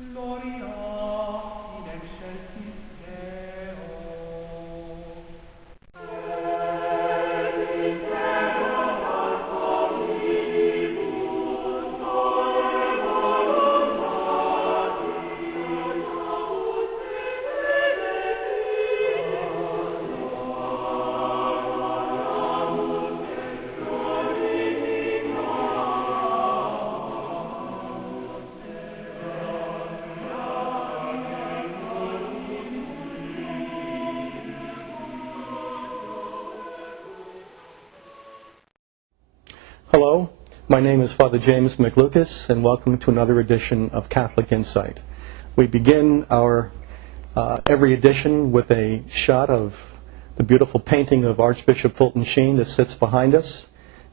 Gloria in excelsis Deo. Hello, my name is Father James McLucas, and welcome to another edition of Catholic Insight. We begin our every edition with a shot of the beautiful painting of Archbishop Fulton Sheen that sits behind us,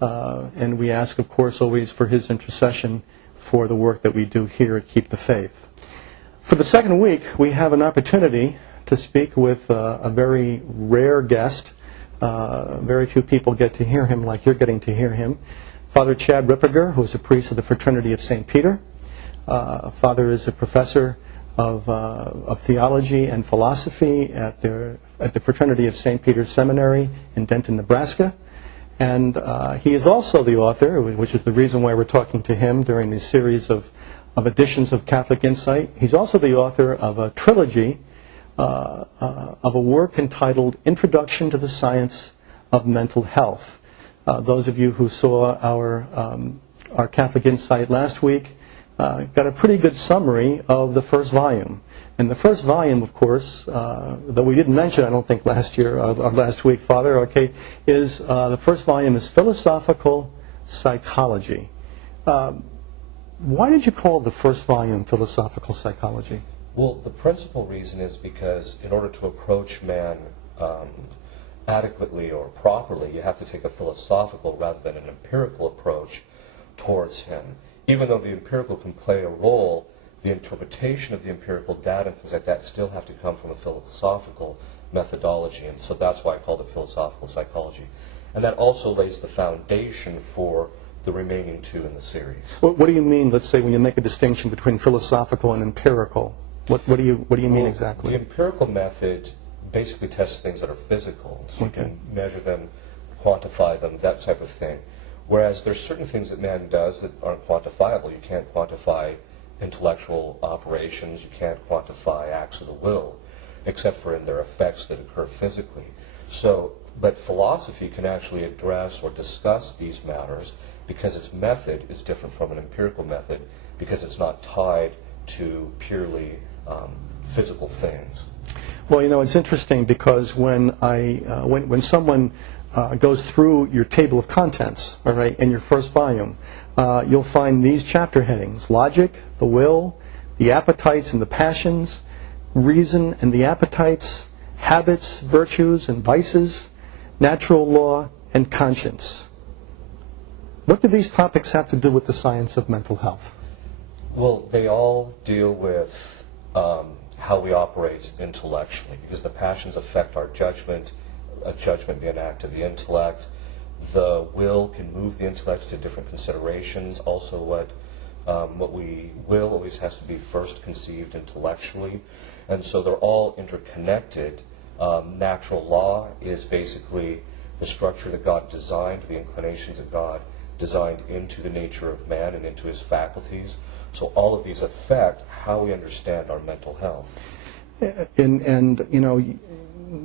and we ask, of course, always for his intercession for the work that we do here at Keep the Faith. For the second week, we have an opportunity to speak with a very rare guest. Very few people get to hear him like you're getting to hear him. Father Chad Ripperger, who is a priest of the Fraternity of St. Peter. Father is a professor of theology and philosophy at the Fraternity of St. Peter's Seminary in Denton, Nebraska. And he is also the author, which is the reason why we're talking to him during this series of editions of Catholic Insight. He's also the author of a trilogy of a work entitled Introduction to the Science of Mental Health. Those of you who saw our Catholic Insight last week got a pretty good summary of the first volume. And the first volume, of course, that we didn't mention, I don't think, last week, Father, okay, is the first volume is Philosophical Psychology. Why did you call the first volume Philosophical Psychology? Well, the principal reason is because in order to approach man adequately or properly, you have to take a philosophical rather than an empirical approach towards him. Even though the empirical can play a role, the interpretation of the empirical data and things like that still have to come from a philosophical methodology, and so that's why I called it philosophical psychology. And that also lays the foundation for the remaining two in the series. What do you mean, let's say, when you make a distinction between philosophical and empirical? What do you mean exactly? The empirical method basically tests things that are physical, so you can measure them, quantify them, that type of thing. Whereas there's certain things that man does that aren't quantifiable. You can't quantify intellectual operations, you can't quantify acts of the will, except for in their effects that occur physically. But philosophy can actually address or discuss these matters because its method is different from an empirical method, because it's not tied to purely physical things. Well, you know, it's interesting because when someone goes through your table of contents, all right, in your first volume, you'll find these chapter headings: logic, the will, the appetites and the passions, reason and the appetites, habits, virtues and vices, natural law, and conscience. What do these topics have to do with the science of mental health? Well, they all deal with how we operate intellectually, because the passions affect our judgment, a judgment being an act of the intellect. The will can move the intellect to different considerations. Also, what we will always has to be first conceived intellectually, and so they're all interconnected. Natural law is basically the structure that God designed, the inclinations that God designed into the nature of man and into his faculties. So all of these affect how we understand our mental health. And you know,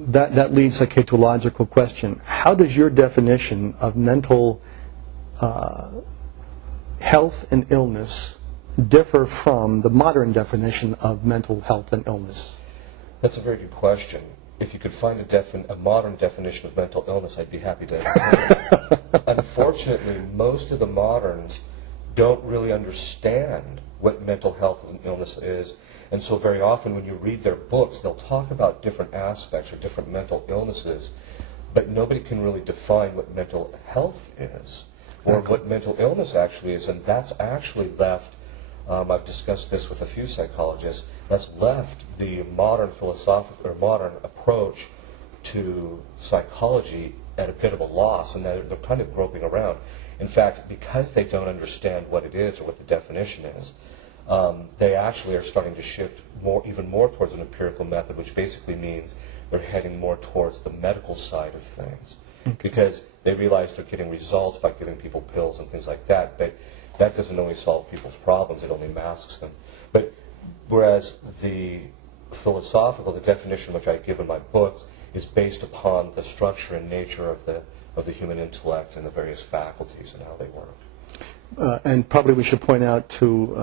that leads, okay, to a logical question. How does your definition of mental health and illness differ from the modern definition of mental health and illness? That's a very good question. If you could find a modern definition of mental illness, I'd be happy to entertain it. Unfortunately, most of the moderns don't really understand what mental health and illness is, and so very often when you read their books, they'll talk about different aspects or different mental illnesses, but nobody can really define what mental health is or what mental illness actually is, and that's actually left, I've discussed this with a few psychologists, that's left the modern philosophical or modern approach to psychology at a bit of a loss, and they're kind of groping around. In fact, because they don't understand what it is or what the definition is, they actually are starting to shift even more towards an empirical method, which basically means they're heading more towards the medical side of things. Because they realize they're getting results by giving people pills and things like that, but that doesn't only solve people's problems, it only masks them. But whereas the philosophical, the definition which I give in my books, is based upon the structure and nature of the human intellect and the various faculties and how they work. And probably we should point out to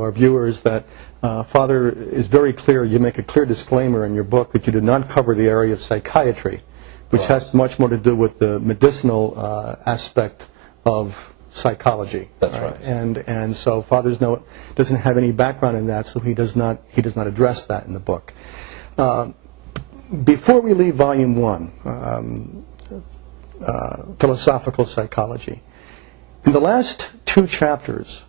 our viewers that Father is very clear, you make a clear disclaimer in your book that you did not cover the area of psychiatry, which has much more to do with the medicinal aspect of psychology. That's right. And so Father doesn't have any background in that, so he does not address that in the book. Before we leave Volume 1, Philosophical Psychology, in the last 2 chapters,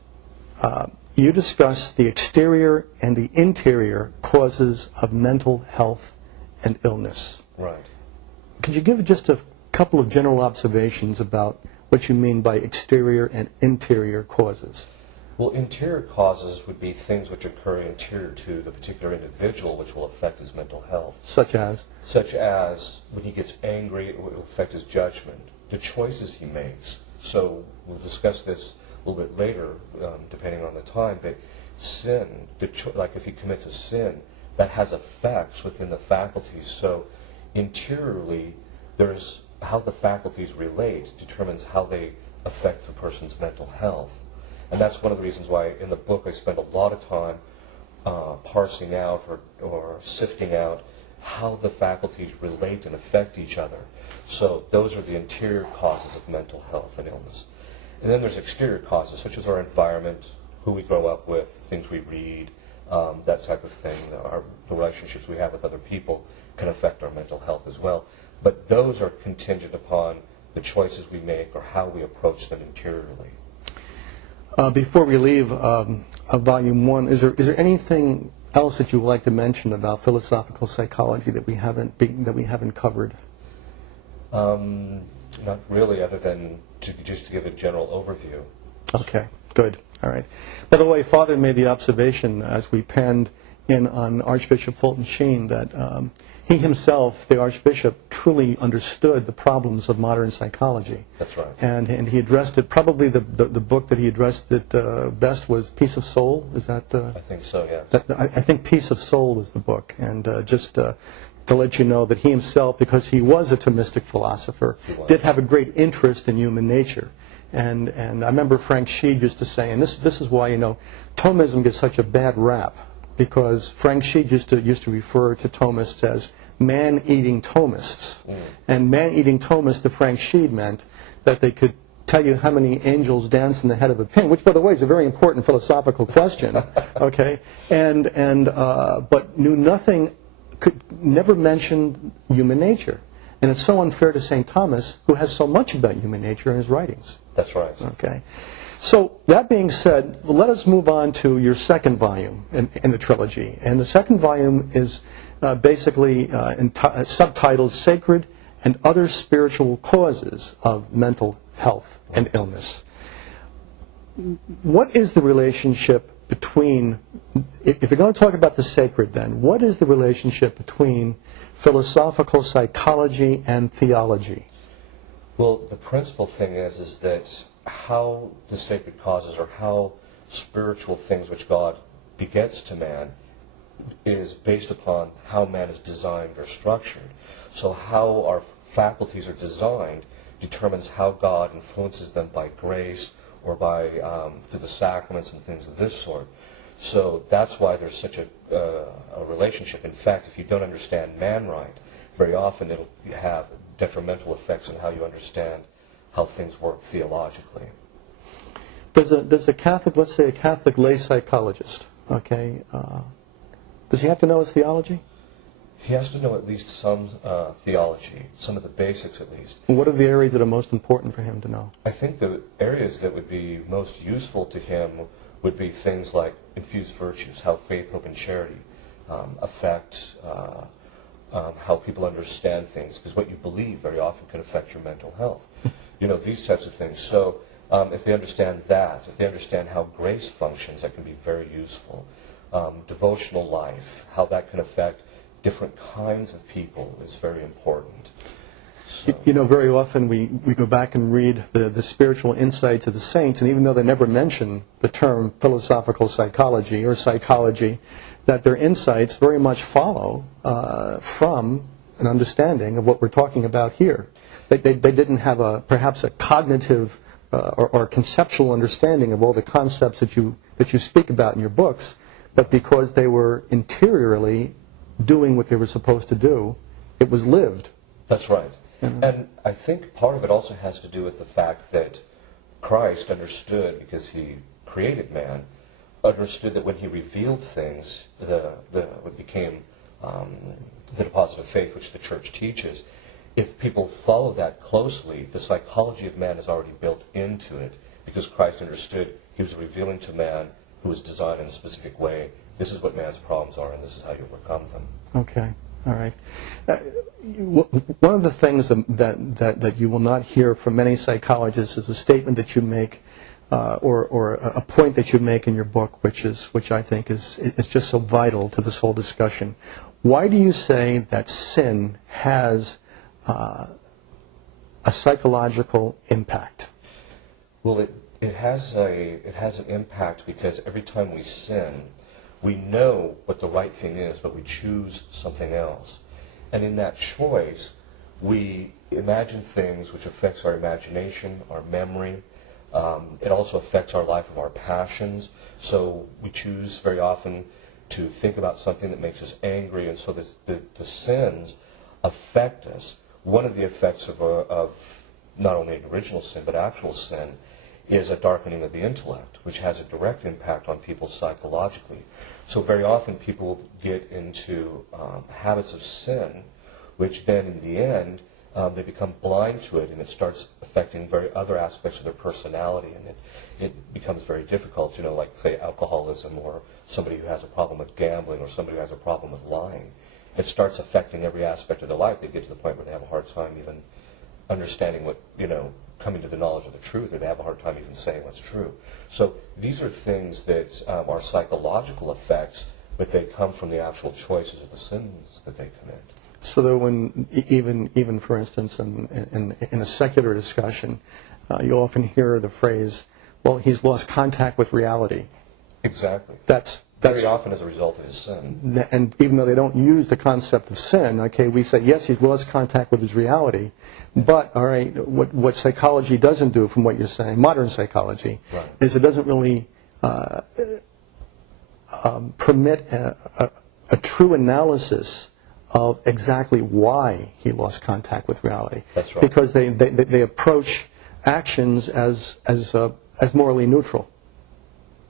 you discuss the exterior and the interior causes of mental health and illness. Right. Could you give just a couple of general observations about what you mean by exterior and interior causes? Well, interior causes would be things which occur interior to the particular individual, which will affect his mental health. Such as? Such as when he gets angry, it will affect his judgment, the choices he makes. So we'll discuss this a little bit later, depending on the time, but sin, like if he commits a sin, that has effects within the faculties. So interiorly, there's how the faculties relate determines how they affect the person's mental health. And that's one of the reasons why in the book I spend a lot of time parsing out or sifting out how the faculties relate and affect each other. So those are the interior causes of mental health and illness. And then there's exterior causes, such as our environment, who we grow up with, things we read, that type of thing. The relationships we have with other people can affect our mental health as well. But those are contingent upon the choices we make or how we approach them interiorly. Before we leave Volume 1, is there anything else that you would like to mention about philosophical psychology that we haven't covered? Not really, other than just to give a general overview. Okay, good. All right. By the way, Father made the observation as we penned in on Archbishop Fulton Sheen that he himself, the Archbishop, truly understood the problems of modern psychology. That's right. And he addressed it, probably the book that he addressed it best was Peace of Soul. Is that? I think so, yeah. I think Peace of Soul was the book. And just to let you know that he himself, because he was a Thomistic philosopher, did have a great interest in human nature. And I remember Frank Sheed used to say, and this is why, Thomism gets such a bad rap, because Frank Sheed used to refer to Thomists as man-eating Thomists. And man-eating Thomists to Frank Sheed meant that they could tell you how many angels dance in the head of a pin, which, by the way, is a very important philosophical question, okay? But knew nothing, could never mention human nature. And it's so unfair to St. Thomas, who has so much about human nature in his writings. That's right. Okay. So that being said, let us move on to your second volume in the trilogy. And the second volume is basically subtitled Sacred and Other Spiritual Causes of Mental Health and Illness. What is the relationship between, if you're going to talk about the sacred then, what is the relationship between philosophical psychology and theology? Well, the principal thing is that how the sacred causes or how spiritual things which God begets to man is based upon how man is designed or structured. So how our faculties are designed determines how God influences them by grace or by through the sacraments and things of this sort. So that's why there's such a relationship. In fact, if you don't understand man right, very often it'll have detrimental effects on how you understand how things work theologically. Does a Catholic, let's say a Catholic lay psychologist, okay, does he have to know his theology? He has to know at least some theology, some of the basics at least. What are the areas that are most important for him to know? I think the areas that would be most useful to him would be things like infused virtues, how faith, hope, and charity affect how people understand things, because what you believe very often can affect your mental health. These types of things. So If they understand that, if they understand how grace functions, that can be very useful. Devotional life, how that can affect different kinds of people is very important. So. You know, very often we go back and read the spiritual insights of the saints, and even though they never mention the term philosophical psychology or psychology, that their insights very much follow from an understanding of what we're talking about here. They didn't have perhaps a cognitive or conceptual understanding of all the concepts that you speak about in your books, but because they were interiorly doing what they were supposed to do, it was lived. That's right. And I think part of it also has to do with the fact that Christ understood, because he created man, understood that when he revealed things, what became the deposit of faith, which the church teaches, if people follow that closely, the psychology of man is already built into it, because Christ understood he was revealing to man, who was designed in a specific way, this is what man's problems are, and this is how you overcome them. Okay. All right. One of the things that you will not hear from many psychologists is a statement that you make, or a point that you make in your book, which I think is just so vital to this whole discussion. Why do you say that sin has a psychological impact? Well, it has an impact because every time we sin, we know what the right thing is, but we choose something else. And in that choice, we imagine things which affects our imagination, our memory. It also affects our life of our passions. So we choose very often to think about something that makes us angry, and so the sins affect us. One of the effects of not only an original sin, but actual sin, is a darkening of the intellect, which has a direct impact on people psychologically. So very often people get into habits of sin, which then in the end they become blind to it, and it starts affecting other aspects of their personality, and it becomes very difficult, like say alcoholism, or somebody who has a problem with gambling, or somebody who has a problem with lying. It starts affecting every aspect of their life. They get to the point where they have a hard time even understanding what, coming to the knowledge of the truth, or they have a hard time even saying what's true. So these are things that are psychological effects, but they come from the actual choices of the sins that they commit. So that when, even for instance, in a secular discussion, you often hear the phrase, well, he's lost contact with reality. Exactly. That's very often as a result of his sin. And even though they don't use the concept of sin, okay, we say, yes, he's lost contact with his reality, but, all right, what psychology doesn't do, from what you're saying, modern psychology, right, is it doesn't really permit a true analysis of exactly why he lost contact with reality. That's right. Because they approach actions as morally neutral.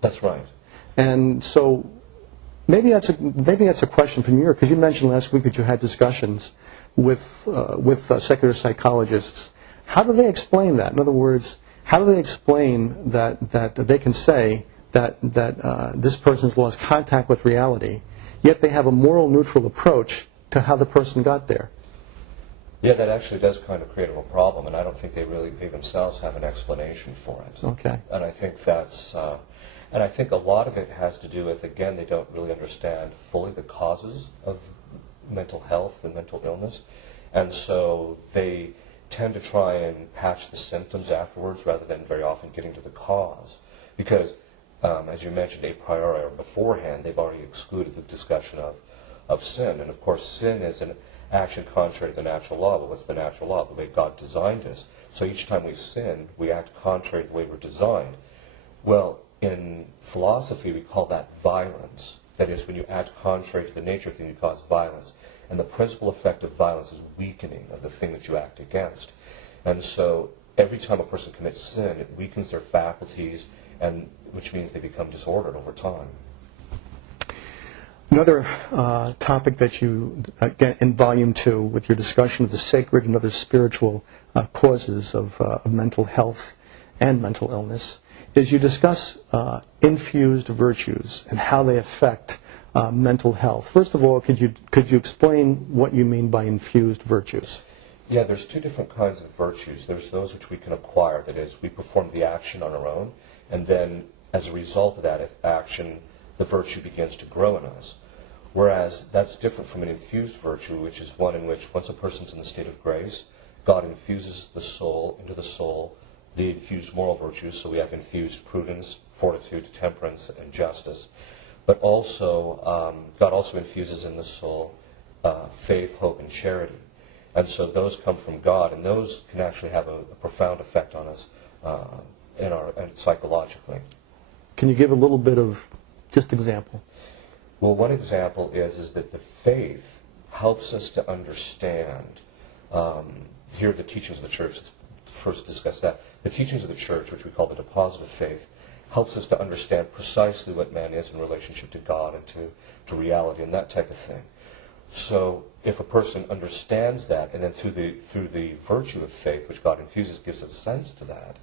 That's right. And so maybe that's a question from you, because you mentioned last week that you had discussions with secular psychologists. How do they explain that? In other words, how do they explain that they can say that this person's lost contact with reality, yet they have a moral neutral approach to how the person got there? Yeah, that actually does kind of create a real problem, and I don't think they themselves have an explanation for it. Okay. And I think that's, and I think a lot of it has to do with, again, they don't really understand fully the causes of mental health and mental illness, and so they tend to try and patch the symptoms afterwards rather than very often getting to the cause. Because, as you mentioned, a priori or beforehand, they've already excluded the discussion of sin. And of course, sin is an action contrary to the natural law. But what's the natural law? The way God designed us. So each time we sin, we act contrary to the way we're designed. Well, in philosophy, we call that violence. That is, when you act contrary to the nature of the thing, you cause violence. And the principal effect of violence is weakening of the thing that you act against. And so every time a person commits sin, it weakens their faculties, and which means they become disordered over time. Another topic that you, again, in Volume 2, with your discussion of the sacred and other spiritual causes of mental health and mental illness, is you discuss infused virtues and how they affect mental health. First of all, could you explain what you mean by infused virtues? Yeah, there's two different kinds of virtues. There's those which we can acquire, that is, we perform the action on our own, and then as a result of that action, the virtue begins to grow in us. Whereas that's different from an infused virtue, which is one in which once a person's in the state of grace, God infuses into the soul, the infused moral virtues. So we have infused prudence, fortitude, temperance, and justice. But also, God also infuses in the soul faith, hope, and charity. And so those come from God, and those can actually have a profound effect on us psychologically. Can you give a little bit of just example? Well, one example is that the faith helps us to understand, here are the teachings of the church. Let's first discuss that. The teachings of the church, which we call the deposit of faith, helps us to understand precisely what man is in relationship to God and to reality and that type of thing. So if a person understands that, and then through the virtue of faith, which God infuses, gives a sense to that,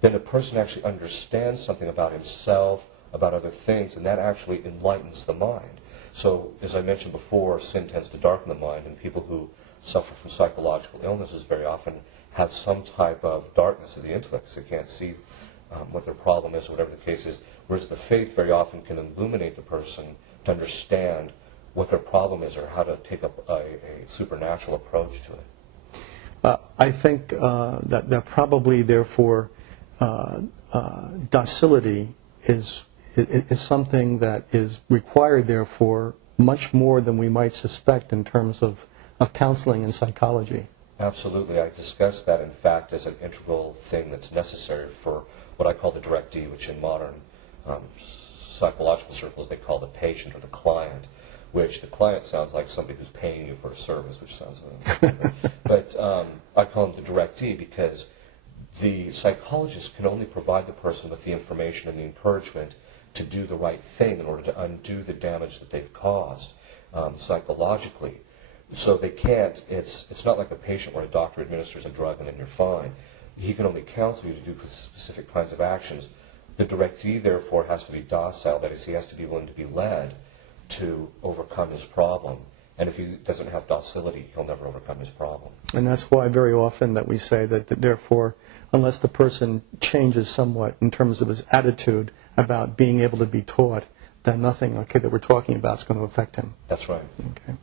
then a person actually understands something about himself, about other things, and that actually enlightens the mind. So, as I mentioned before, sin tends to darken the mind, and people who suffer from psychological illnesses very often have some type of darkness of the intellect, because they can't see what their problem is, or whatever the case is, whereas the faith very often can illuminate the person to understand what their problem is or how to take up a supernatural approach to it. I think that probably, therefore, docility is something that is required, therefore, much more than we might suspect in terms of counseling and psychology. Absolutely. I discussed that, in fact, as an integral thing that's necessary for what I call the direct D, which in modern psychological circles they call the patient or the client, which the client sounds like somebody who's paying you for a service, which sounds but I call them the direct D because the psychologist can only provide the person with the information and the encouragement to do the right thing in order to undo the damage that they've caused psychologically. So they can't, it's not like a patient where a doctor administers a drug and then you're fine. He can only counsel you to do specific kinds of actions. The directee, therefore, has to be docile. That is, he has to be willing to be led to overcome his problem. And if he doesn't have docility, he'll never overcome his problem. And that's why very often that we say that therefore, unless the person changes somewhat in terms of his attitude about being able to be taught, then nothing, that we're talking about is going to affect him. That's right. Okay.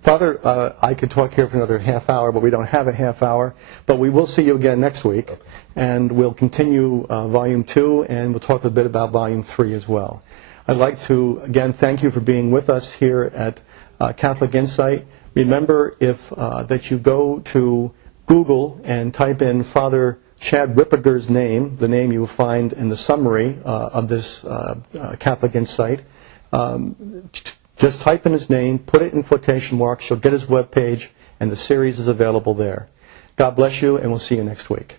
Father, I could talk here for another half hour, but we don't have a half hour. But we will see you again next week, okay. And we'll continue Volume 2, and we'll talk a bit about Volume 3 as well. I'd like to, again, thank you for being with us here at Catholic Insight. Remember that you go to Google and type in Father Chad Ripperger's name, the name you will find in the summary of this Catholic Insight. Just type in his name, put it in quotation marks, you'll get his webpage, and the series is available there. God bless you, and we'll see you next week.